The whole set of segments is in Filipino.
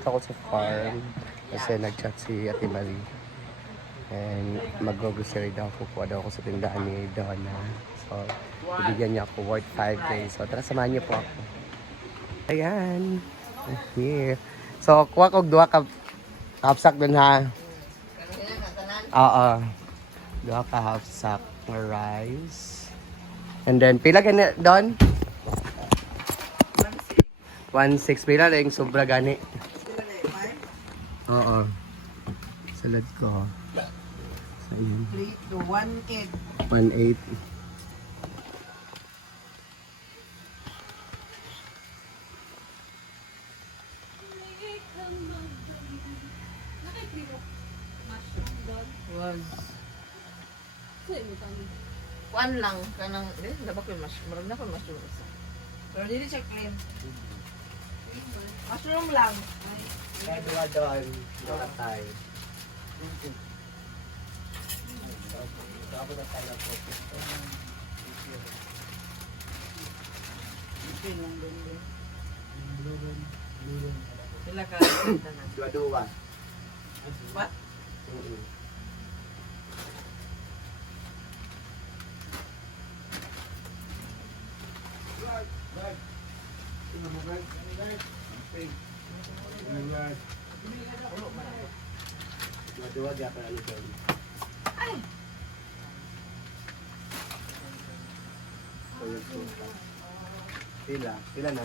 nandito ako sa farm kasi nag-chat si Ate Marie. And mag-grocery daw, kukuha daw ako sa tindahan ni Donna. So, ibigyan niya ako worth 5K. So, tara, samahan niyo po ako. Ayan. Here. So, kuha ko 2 half-sack dun ha. Oo. 2 ka half-sack na rice. And then, pila ganit doon? 1.6 pila lang, sobra gani. Oo. Salad ko. So, yun. 3 to 1 kid. 1.8. Was. One lang kanang dapat ko mas marag na ko mushroom isa. Pero dili siya clean. Mushroom lang. Kaya dua doon. Dua tayo. Ako na tayo po. Okay lang din. Sila ka na. Dua-dua. What? Dua-dua di apa ano doon. Ay. Pila? Pila na?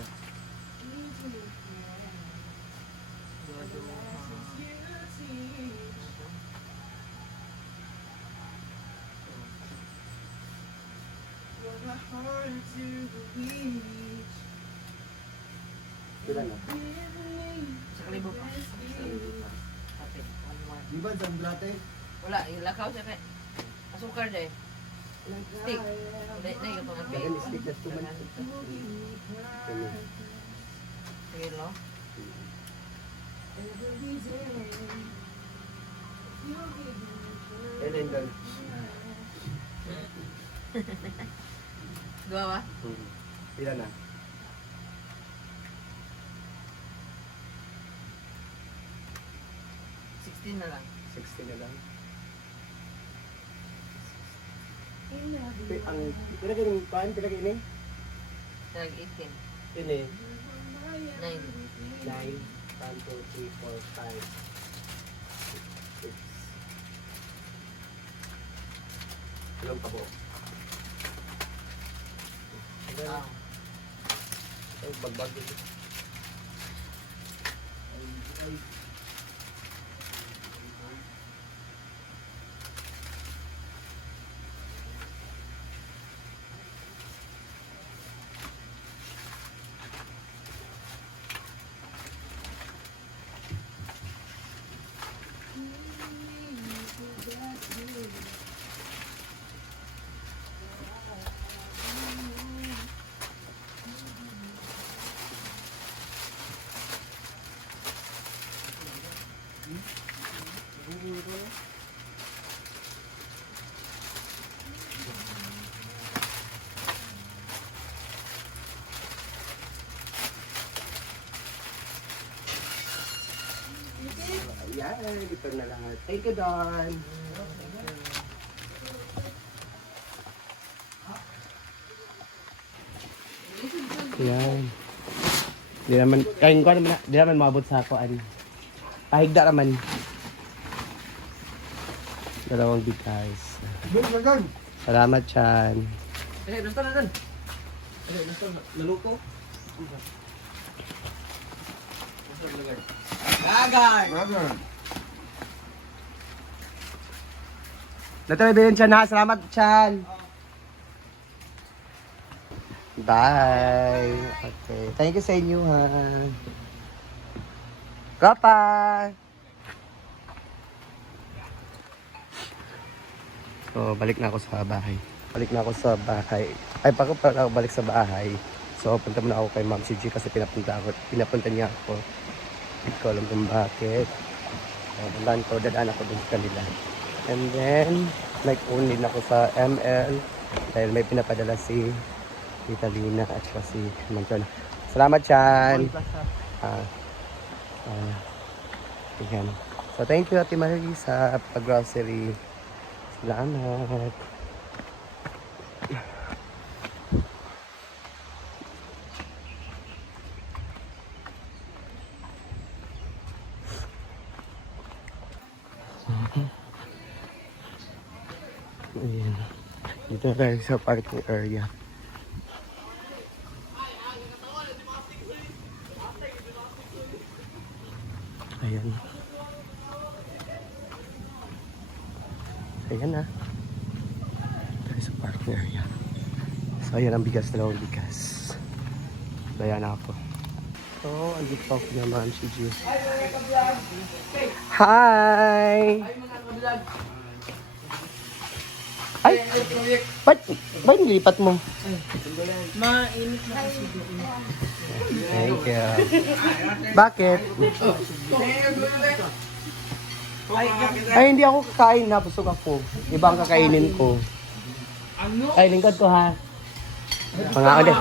Pila na? Sa kalibo pa. Ate, Di ba sa blate? wala, ilakaw siya kay asukar deh. Stick. Dahil yung pangapi. Ayan, stick na tuman. Sige lo. Ellen doon. Dua ba? Pila na? 16 na lang. 60 na lang. Ang pila kayo pan? Pila kayo ni? Nag 18. Ini. 9. 9, 1, 2, 3, 4, 5, 6. Ilang pa po? Ah. Ay, bagbag dito. Ayan, ito na lahat. Thank you, Don. Ayan. Di naman, kain ko naman, di naman maabot sa ako. Pahigda naman. Dalawang bigas. Salamat, Chan. Nasta na dan. Nasta naluko. Gagay. Dito may bilhin, Chan, ha? Salamat, Chan. Bye. Okay. Thank you sa inyo, ha. Papa. So, balik na ako sa bahay. Balik na ako sa bahay. Ay, pag ako balik sa bahay. So, punta muna ako kay Ma'am CG kasi pinapunta niya ako. Hindi ko alam kung bakit. Puntahan ko, dadaan ako dun sa kanila. And then, nag-phone din ako sa ML dahil may pinapadala si Italina at saka si Manchona. Salamat, Chan. Ayan. So, thank you, Ate Marie, sa pag-grocery. Salamat. Ayan. Dito na tayo sa parking area. Ayan. Ayan na. Tayo sa parking area. So, ayan ang bigas, dalawang bigas. So, ayan na ako. So, andito pa ako na Ma'am si G. Hi! Ay! Ba't nilipat mo? Mainit na kasi doon. Thank you. Bakit? Ay, hindi ako kakain na. Busog ako. Iba ang kakainin ko. Ay, lingkod ko ha. Mga ano.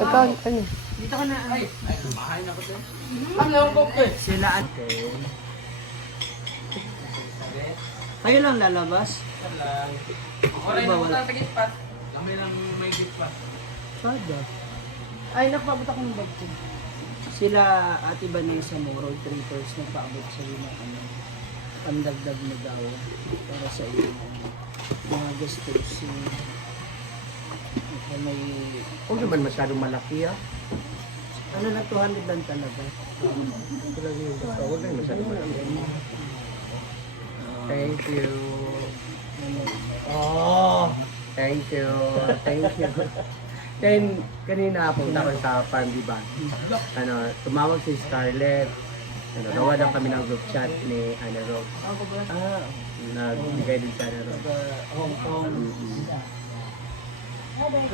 Ikaw, ano? Dito ka na. Sila ate. Kayo lang lalabas? Iba wala. Kami lang may gift pa. Sada. Ay, nakapabot ako ng bag ko. Sila Ate Vanessa mo, road trippers, nagpaabot sa iyo ng ano, pandagdag na daw para sa iyo mga gastos. May, Huwag naman masyadong malaki ah. ano na 200 lang talaga. Ito lang yung gusto. Huwag naman masyadong malaki. Thank you. Oh, thank you. Thank you. Then, kanina punta ko sa farm, di ba? Ano, tumawag si Scarlett. Ano, gawa daw kami ng group chat ni Ana Rose. Ah, Nagbigay din sa Ana Rose. Hong Kong. Mm-hmm.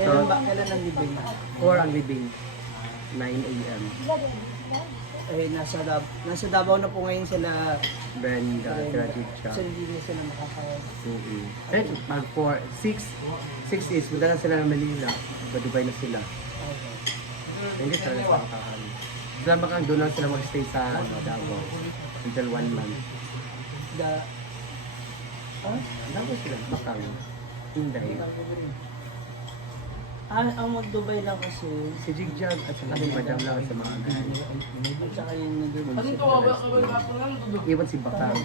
Kailan ang libing? 4 ang living. 9 a.m. Eh, nasa Davao na po ngayon sila. Brenda, graduate siya. So, hindi na sila makakawag. Eh, mag 6 is, punta na sila ng Manila. Dubai na sila. Hindi sila sa kakakali. Sila makang doon lang sila mag-stay sa Davao. Until 1 month. Davao sila, bakang. Hindi. Ang mag-Dubai lang kasi, Si Jigjag at saka si Madam lang sa mga ganyan. at saka yung nag-Dubai. Iwan si Bakang.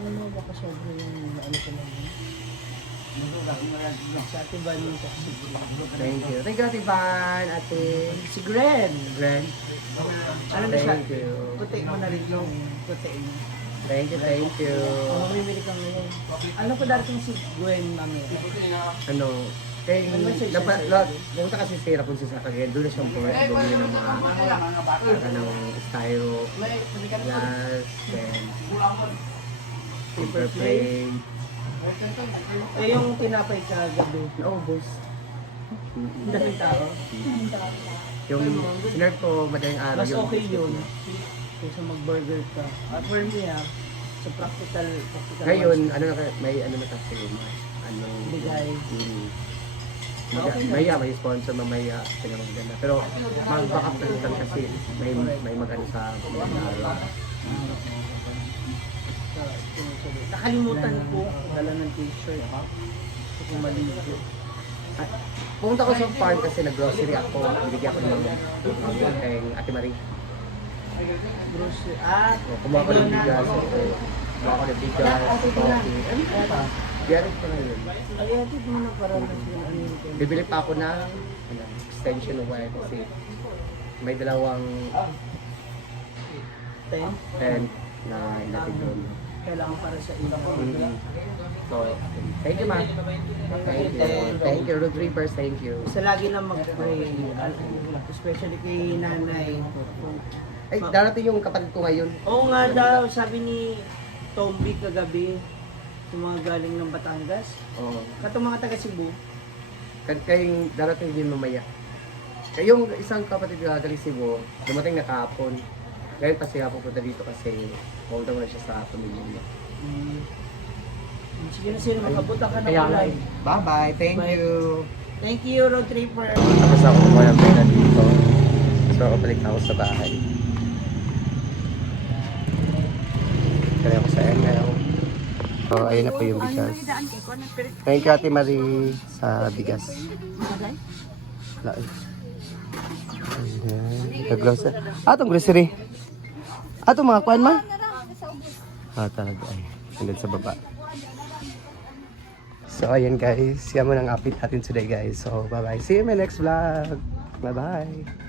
Ano ba ka sobrang yung ano ko lang? Sa Ate Vanessa. Thank you. Thank you, Ate Van, Ate Si Gren! Gren. Ano na siya? Thank you. Puti mo na rin yung puti mo. Thank you, thank you. Mamimili ka ngayon. Ano pa darating si Gwen mamaya? Ano, kaya pumunta kasi si Rapunzel sa Cagayan, doon na siyang bumili ng mga style glass, then paper plate. Eh yung tinapay ka gabi. Naubos. Ang daming tao. Yung sinerve ko madaling araw. Mas yung okay yun. Kaysa mag-burger ka. For me sa practical Ngayon, ano na, may ano na kasi, ano, Bigay. May sponsor, mamaya, kanya maganda. Pero mag-backup na lang kasi may mag-ano sa mga araw. Nakalimutan ko dala ng t-shirt. Kasi maligo. Pumunta ko sa farm kasi nag-grocery ako. Binigyan ko ng kay Ate Marie. Grocery. Kumuha ko ng bigas. Kumuha ko ng bigas, coffee. Ano pa? Biyarit ko na yun. Ay, atid mo na para mas yun ano yung tema. Bibili pa ako ng extension wire kasi may dalawang 10. tent na natin doon. Kailangan para sa iyo. So, thank you, ma. Thank you. Thank you, Road Reapers. Thank you. Isa lagi na mag-pray. Especially kay nanay. Ay, darating yung kapatid ko ngayon. Oo nga daw, sabi ni Tomby kagabi, yung mga galing ng Batangas. Oo. Katong mga taga Cebu. Kayong darating din mamaya. Yung isang kapatid ko galing Cebu, dumating na kahapon. Ngayon pa siya pupunta dito kasi pumunta mo na siya sa pamilya niya. Sige na sila, makabuta ka na Kaya nga, kulay. bye-bye. Thank Bye. you. Thank you, road tripper. Tapos ako kumain ng pera dito. So, So, balik na ako sa bahay. Kaya ako sa ML. So, ayun na po yung bigas. Thank you, Ate Marie, sa bigas. Wala eh. Ayan. Nag-grocery. Itong grocery. Itong mga kuhan ma? Talaga ay. Hanggang sa baba. So, ayan guys. Yan mo ng update natin today guys. So, bye-bye. See you in my next vlog. Bye-bye.